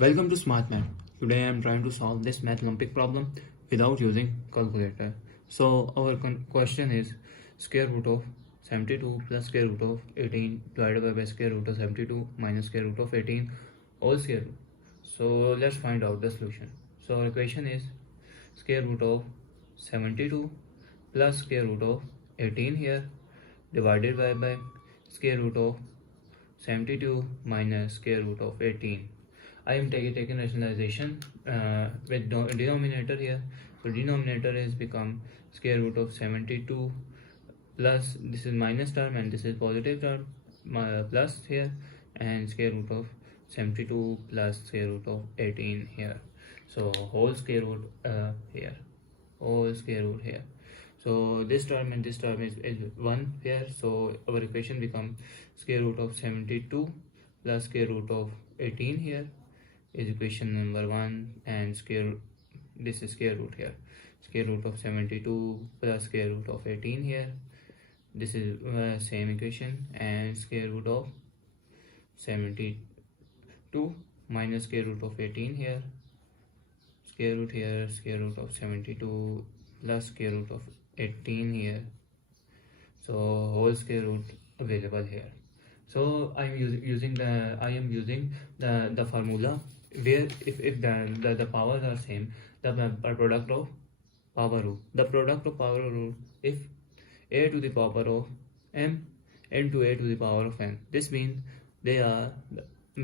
Welcome to Smart Math. Today I am trying to solve this math Olympic problem without using calculator. So our question is square root of 72 plus square root of 18 divided by square root of 72 minus square root of 18 all square root. So let's find out the solution. So our equation is square root of 72 plus square root of 18 here divided by square root of 72 minus square root of 18. I am taking rationalization with denominator here. So denominator is become square root of 72 plus this is minus term and this is positive term plus here and square root of 72 plus square root of 18 here. So whole square root here, whole square root here. So this term and this term is 1 here. So our equation become square root of 72 plus square root of 18 here is equation number 1 and this is square root here. Square root of 72 plus square root of 18 here. This is same equation and square root of 72 minus square root of 18 here. Square root here, square root of 72 plus square root of 18 here. So whole square root available here. So I am using the formula where if the powers are same, the product of power root, if a to the power of m n to a to the power of n, this means the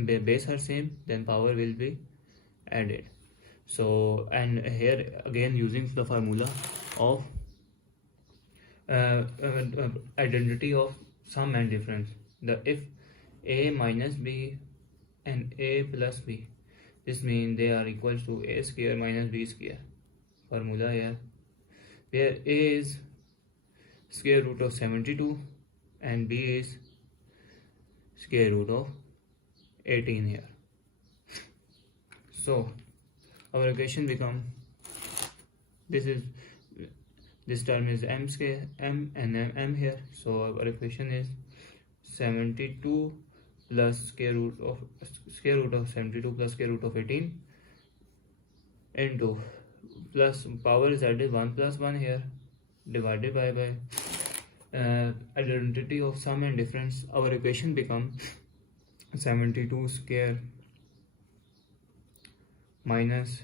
base are same, then power will be added. So and here again using the formula of identity of sum and difference, if a minus b and a plus b, this means they are equal to a square minus b square formula here, where a is square root of 72 and b is square root of 18 here. So our equation become this term is m square, m and m here. So our equation is 72 plus square root of 72 plus square root of 18 into plus power is added 1 plus 1 here divided by identity of sum and difference. Our equation become 72 square minus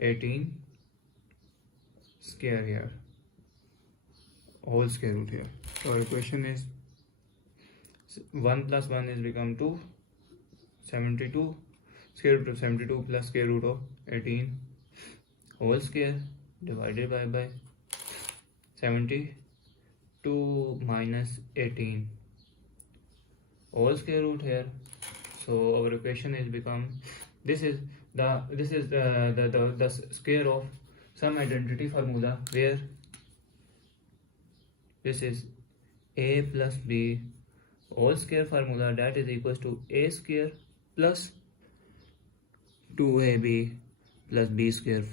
18 square here, whole square root here. So our equation is 1 plus 1 is become 2, 72 square root of 72 plus square root of 18 whole square divided by 72 minus 18 whole square root here. So our equation is become this is the square of some identity formula, where this is a plus b whole square formula, that is equals to a square plus 2ab plus b square.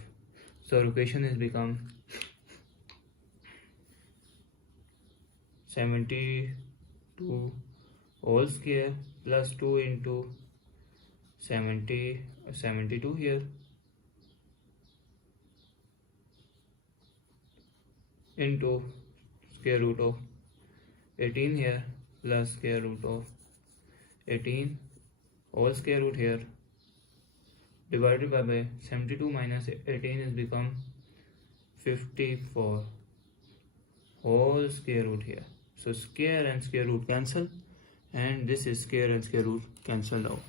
So our equation is become 72 whole square plus 2 into 72 here into square root of 18 here plus square root of 18 whole square root here divided by 72 minus 18 is become 54 whole square root here. So square and square root cancel and this is square and square root cancelled out.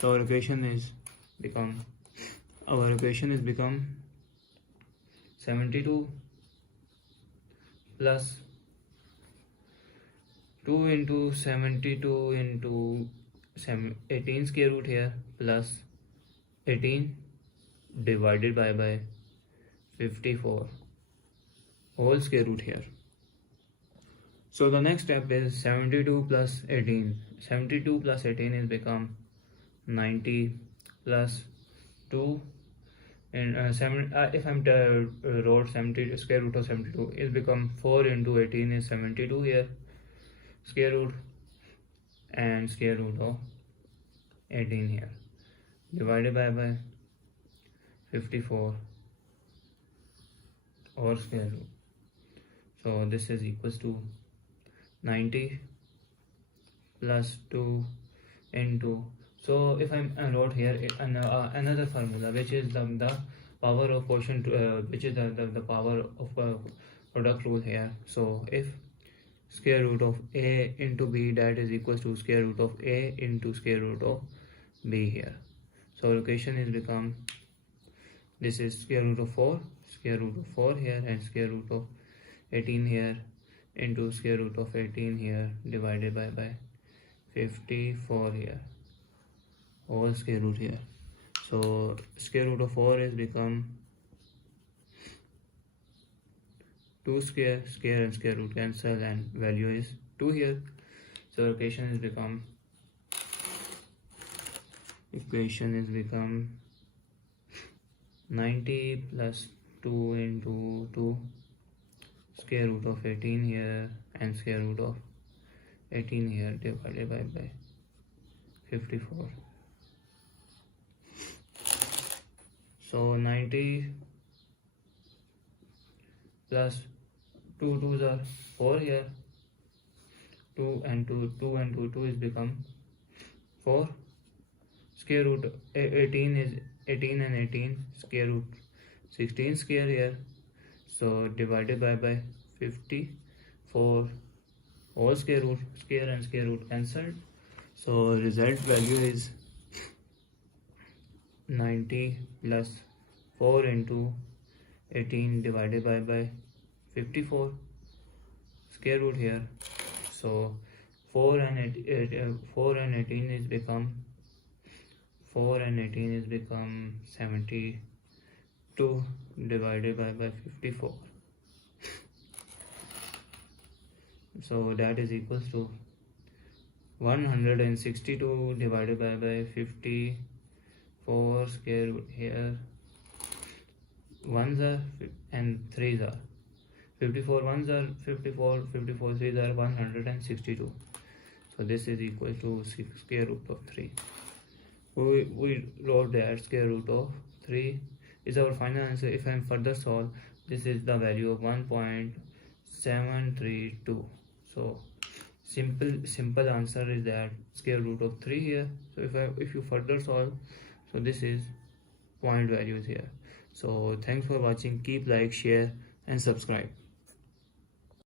So our equation is become 72 plus 2 into 72 into 18 square root here plus 18 divided by 54 whole square root here. So the next step is 72 plus 18. 72 plus 18 is become 90 plus 2 and if I'm wrote 70 square root of 72 is become 4 into 18 is 72 here square root and square root of 18 here. divided by 54 or square root. So this is equals to 90 plus 2 into, so if I wrote here another formula, which is the power of quotient, which is the power of product rule here. So if square root of a into b, that is equals to square root of a into square root of b here. So our equation is become, this is square root of 4 here, and square root of 18 here into square root of 18 here divided by 54 here, all square root here. So square root of 4 is become 2 square and square root cancel, and value is 2 here. So equation is become 90 plus 2 into 2 square root of 18 here and square root of 18 here divided by 54. So 90 plus 2 2s are 4 here, 2 and 2 is become 4. Square root 18 is 18 and 18, square root 16 square here, so divided by 54, all square and square root cancelled. So result value is 90 plus 4 into 18 divided by 54 square root here. So 4 and 18 is become 72 divided by 54. So that is equals to 162 divided by 54 square root here. 1s are and 3s are 54, 1s are 54, 54 3s are 162. So this is equal to square root of 3. We wrote that square root of 3 is our final answer. If I further solve, this is the value of 1.732. So simple answer is that square root of 3 here. So if you further solve, so this is point values here. So thanks for watching. Keep like, share and subscribe.